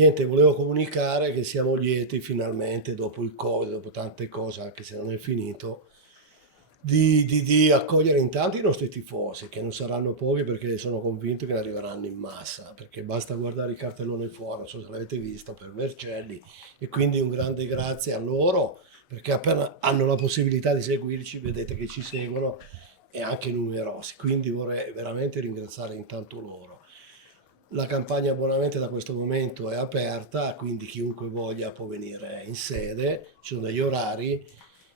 Niente, volevo comunicare che siamo lieti finalmente, dopo il Covid, dopo tante cose, anche se non è finito, di accogliere intanto i nostri tifosi, che non saranno pochi perché sono convinto che ne arriveranno in massa, perché basta guardare il cartellone fuori, non so se l'avete visto, per Vercelli, e quindi un grande grazie a loro, perché appena hanno la possibilità di seguirci, vedete che ci seguono e anche numerosi, quindi vorrei veramente ringraziare intanto loro. La campagna abbonamenti da questo momento è aperta, quindi chiunque voglia può venire in sede, ci sono degli orari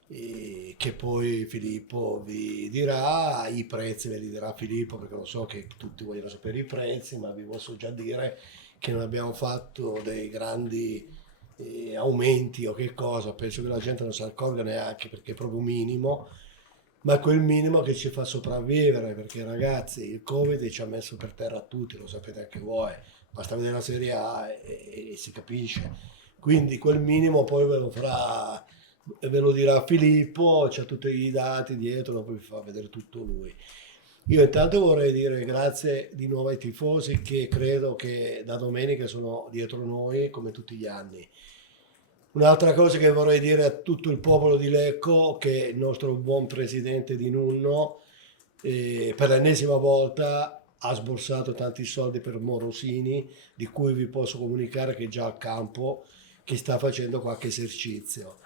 che poi Filippo vi dirà, i prezzi ve li dirà Filippo perché lo so che tutti vogliono sapere i prezzi, ma vi posso già dire che non abbiamo fatto dei grandi aumenti o che cosa, penso che la gente non si accorga neanche perché è proprio minimo, ma è quel minimo che ci fa sopravvivere, perché ragazzi il Covid ci ha messo per terra tutti, lo sapete anche voi, basta vedere la Serie A e si capisce. Quindi quel minimo poi ve lo dirà Filippo, c'ha tutti i dati dietro, poi vi fa vedere tutto lui. Io intanto vorrei dire grazie di nuovo ai tifosi che credo che da domenica sono dietro noi come tutti gli anni. Un'altra cosa che vorrei dire a tutto il popolo di Lecco, che il nostro buon presidente Di Nunno, per l'ennesima volta ha sborsato tanti soldi per Morosini, di cui vi posso comunicare che è già al campo, che sta facendo qualche esercizio.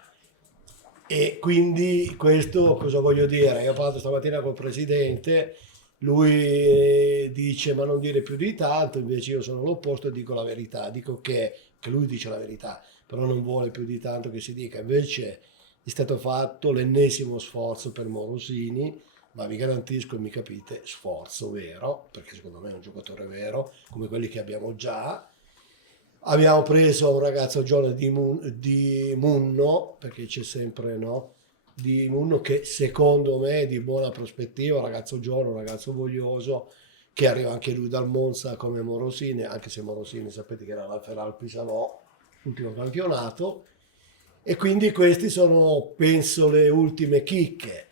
E quindi questo cosa voglio dire? Io ho parlato stamattina col presidente, lui dice ma non dire più di tanto, invece io sono l'opposto e dico la verità, dico che lui dice la verità, però non vuole più di tanto che si dica. Invece è stato fatto l'ennesimo sforzo per Morosini, ma vi garantisco e mi capite, sforzo vero, perché secondo me è un giocatore vero, come quelli che abbiamo già. Abbiamo preso un ragazzo giovane di Munno, perché c'è sempre, no? Di Munno che secondo me è di buona prospettiva, un ragazzo giovane, un ragazzo voglioso, che arriva anche lui dal Monza come Morosini, anche se Morosini sapete che era la Feral Pisanò, ultimo campionato. E quindi questi sono, penso, le ultime chicche.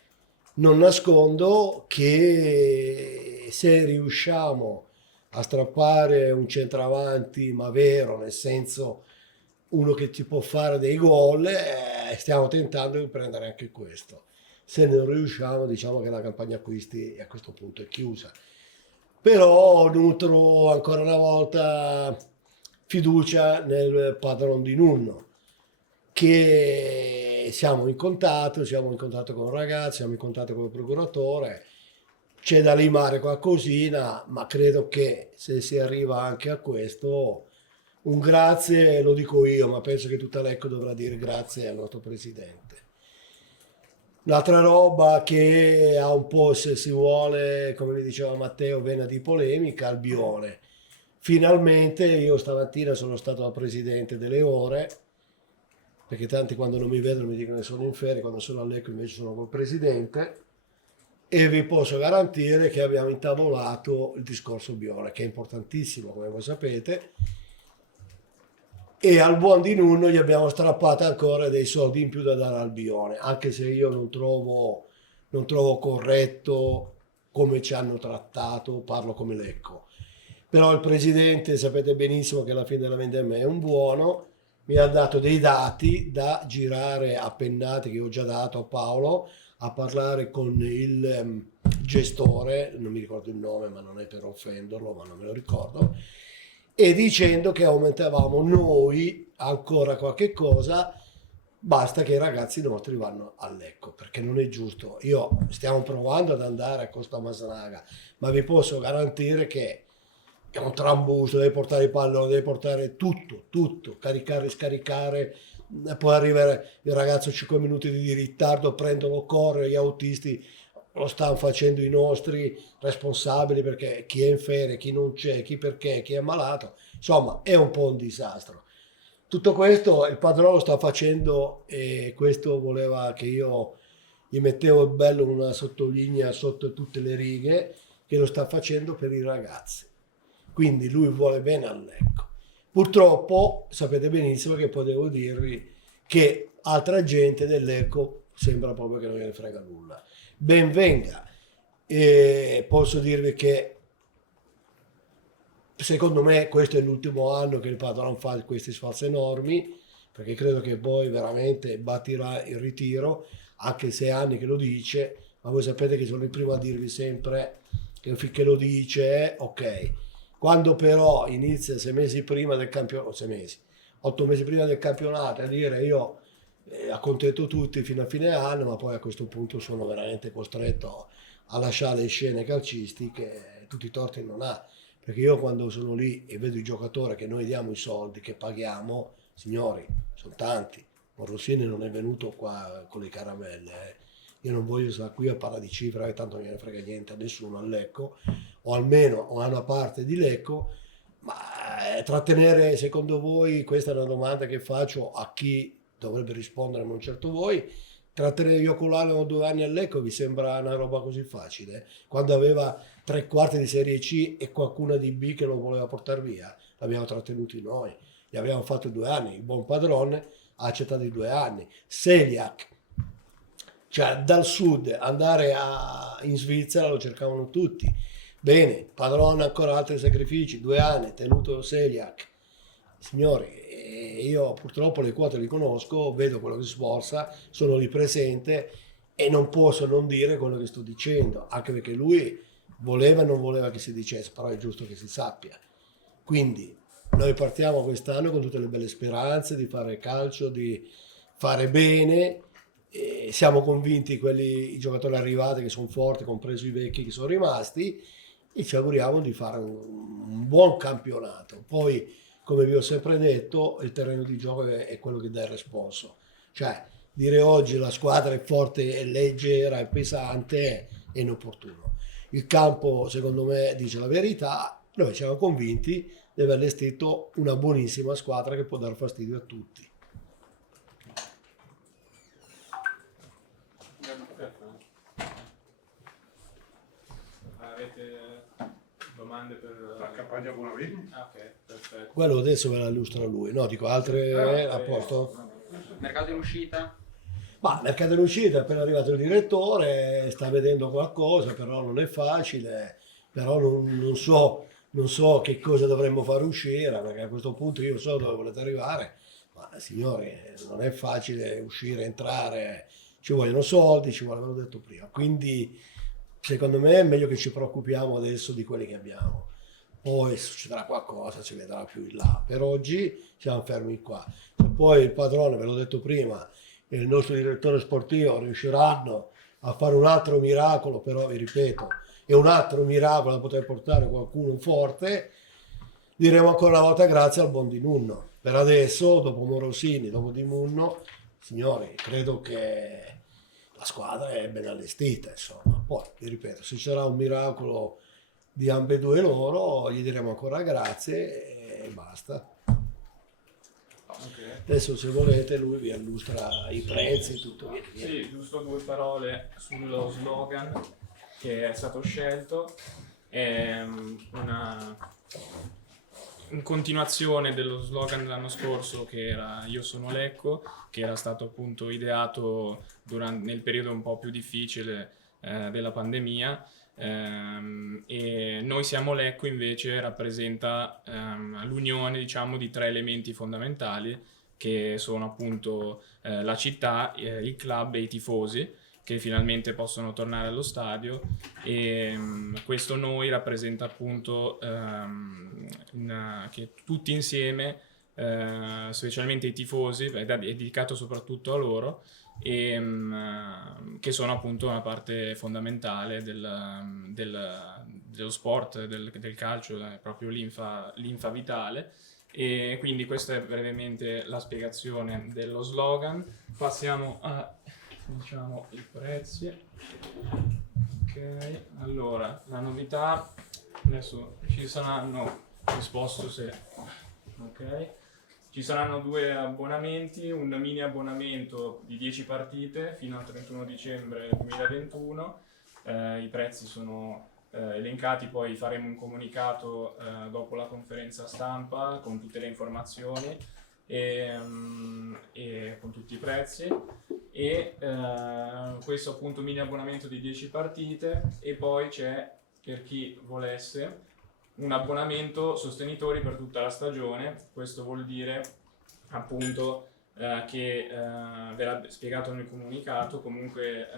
Non nascondo che se riusciamo a strappare un centravanti, ma vero, nel senso uno che ti può fare dei gol, stiamo tentando di prendere anche questo. Se non riusciamo, diciamo che la campagna acquisti a questo punto è chiusa. Però nutro ancora una volta fiducia nel padron di Nunno, che siamo in contatto con il ragazzo, siamo in contatto con il procuratore, c'è da limare qualcosina, ma credo che se si arriva anche a questo, un grazie lo dico io, ma penso che tutta Lecco dovrà dire grazie al nostro presidente. Un'altra roba che ha un po', se si vuole, come mi diceva Matteo, vena di polemica, Albione. Finalmente io stamattina sono stato al presidente delle ore, perché tanti quando non mi vedono mi dicono che sono in ferie, quando sono a Lecco invece sono col presidente, e vi posso garantire che abbiamo intavolato il discorso Bione, che è importantissimo, come voi sapete, e al buon di Nunno gli abbiamo strappato ancora dei soldi in più da dare al Bione, anche se io non trovo corretto come ci hanno trattato, parlo come Lecco. Però il presidente, sapete benissimo che alla fine della vendemmia è un buono, mi ha dato dei dati da girare a pennate che ho già dato a Paolo, a parlare con il gestore, non mi ricordo il nome, ma non è per offenderlo, ma non me lo ricordo, e dicendo che aumentavamo noi ancora qualche cosa, basta che i ragazzi nostri vanno a Lecco, perché non è giusto. Io stiamo provando ad andare a Costa Masanaga, ma vi posso garantire che è un trambusto, devi portare il pallone, devi portare tutto, tutto, caricare, scaricare, poi arriva il ragazzo 5 minuti di ritardo, prendono, corre, gli autisti lo stanno facendo i nostri responsabili perché chi è in ferie, chi non c'è, chi perché, chi è malato, insomma è un po' un disastro. Tutto questo il padrone lo sta facendo e questo voleva che io gli mettevo il bello una sottolinea sotto tutte le righe che lo sta facendo per i ragazzi. Quindi lui vuole bene al Lecco. Purtroppo sapete benissimo che poi devo dirvi che altra gente del Lecco sembra proprio che non gliene frega nulla. Ben venga. E posso dirvi che secondo me questo è l'ultimo anno che il Padron fa questi sforzi enormi, perché credo che poi veramente batterà il ritiro, anche 6 anni che lo dice, ma voi sapete che sono il primo a dirvi sempre che finché lo dice, ok. Quando però inizia 6 mesi prima del campionato, 6 mesi, 8 mesi prima del campionato a dire io accontento tutti fino a fine anno, ma poi a questo punto sono veramente costretto a lasciare le scene calcistiche, tutti i torti non ha. Perché io quando sono lì e vedo i giocatori che noi diamo i soldi, che paghiamo, signori, sono tanti. Rossini non è venuto qua con le caramelle. Io non voglio stare qui a parlare di cifre, tanto non ne frega niente a nessuno al Lecco, o almeno a una parte di Lecco, ma trattenere, secondo voi, questa è una domanda che faccio a chi dovrebbe rispondere, non certo voi, trattenere Iocolano 2 anni al Lecco vi sembra una roba così facile? Quando aveva 3 quarti di Serie C e qualcuna di B che lo voleva portare via, l'abbiamo trattenuti noi, gli abbiamo fatto 2 anni, il buon padrone ha accettato i 2 anni. Seliak, cioè dal sud andare in Svizzera lo cercavano tutti. Bene, padrone ancora altri sacrifici, 2 anni, tenuto Seliak. Signori, io purtroppo le quote li conosco, vedo quello che si sforza, sono lì presente e non posso non dire quello che sto dicendo, anche perché lui voleva e non voleva che si dicesse, però è giusto che si sappia. Quindi noi partiamo quest'anno con tutte le belle speranze di fare calcio, di fare bene. E siamo convinti i giocatori arrivati che sono forti, compreso i vecchi che sono rimasti, e ci auguriamo di fare un buon campionato. Poi, come vi ho sempre detto, il terreno di gioco è quello che dà il responso. Cioè, dire oggi la squadra è forte, è leggera, è pesante è inopportuno. Il campo, secondo me, dice la verità. Noi siamo convinti di aver allestito una buonissima squadra che può dar fastidio a tutti. Avete domande per La campagna Buonavini? Ah, ok, perfetto. Quello adesso ve la illustra lui. No, dico altre a posto? Mercato in uscita? Ma mercato in uscita, è appena arrivato il direttore, sta vedendo qualcosa, però non è facile, però non so che cosa dovremmo fare uscire, perché a questo punto io so dove volete arrivare, ma signori, non è facile uscire, entrare, ci vogliono soldi, ci vuole, ve l'ho detto prima, quindi secondo me è meglio che ci preoccupiamo adesso di quelli che abbiamo. Poi succederà qualcosa, si vedrà più in là. Per oggi siamo fermi qua. Se poi il padrone, ve l'ho detto prima, e il nostro direttore sportivo riusciranno a fare un altro miracolo, però vi ripeto, è un altro miracolo da poter portare qualcuno forte, diremo ancora una volta grazie al buon Di Nunno. Per adesso, dopo Morosini, dopo Di Nunno, signori, credo che la squadra è ben allestita, insomma. Poi, vi ripeto, se c'era un miracolo di ambedue loro, gli diremo ancora grazie e basta. Okay. Adesso se volete lui vi illustra i prezzi e tutto via. Sì, giusto 2 parole sullo slogan che è stato scelto. È una in continuazione dello slogan dell'anno scorso che era Io sono Lecco, che era stato appunto ideato nel periodo un po' più difficile della pandemia. E Noi siamo Lecco invece rappresenta l'unione, diciamo, di 3 elementi fondamentali che sono appunto la città, il club e i tifosi che finalmente possono tornare allo stadio e questo Noi rappresenta appunto che tutti insieme, specialmente i tifosi, è dedicato soprattutto a loro e che sono appunto una parte fondamentale dello sport, del calcio, è proprio linfa vitale. E quindi questa è brevemente la spiegazione dello slogan. Passiamo a, diciamo, i prezzi. Ok, allora la novità adesso ci saranno, risposto se ok, ci saranno 2 abbonamenti, un mini abbonamento di 10 partite fino al 31 dicembre 2021. I prezzi sono elencati, poi faremo un comunicato dopo la conferenza stampa con tutte le informazioni e con tutti i prezzi e questo appunto mini abbonamento di 10 partite e poi c'è per chi volesse un abbonamento sostenitori per tutta la stagione. Questo vuol dire appunto che verrà spiegato nel comunicato. Comunque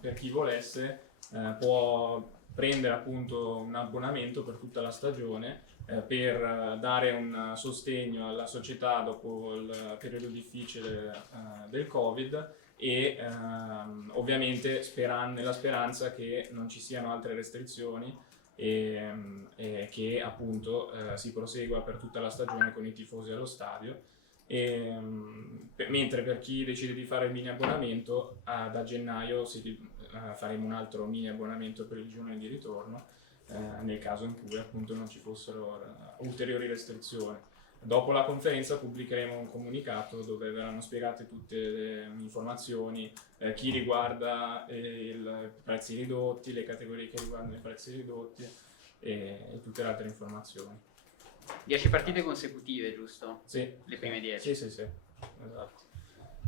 per chi volesse può prendere appunto un abbonamento per tutta la stagione per dare un sostegno alla società dopo il periodo difficile del Covid e ovviamente nella speranza che non ci siano altre restrizioni e che appunto si prosegua per tutta la stagione con i tifosi allo stadio. Mentre per chi decide di fare il mini abbonamento da gennaio faremo un altro mini abbonamento per il girone di ritorno nel caso in cui appunto non ci fossero ulteriori restrizioni. Dopo la conferenza pubblicheremo un comunicato dove verranno spiegate tutte le informazioni, chi riguarda i prezzi ridotti, le categorie che riguardano i prezzi ridotti e tutte le altre informazioni. 10 partite consecutive, giusto? Sì. Le prime 10. Sì, esatto.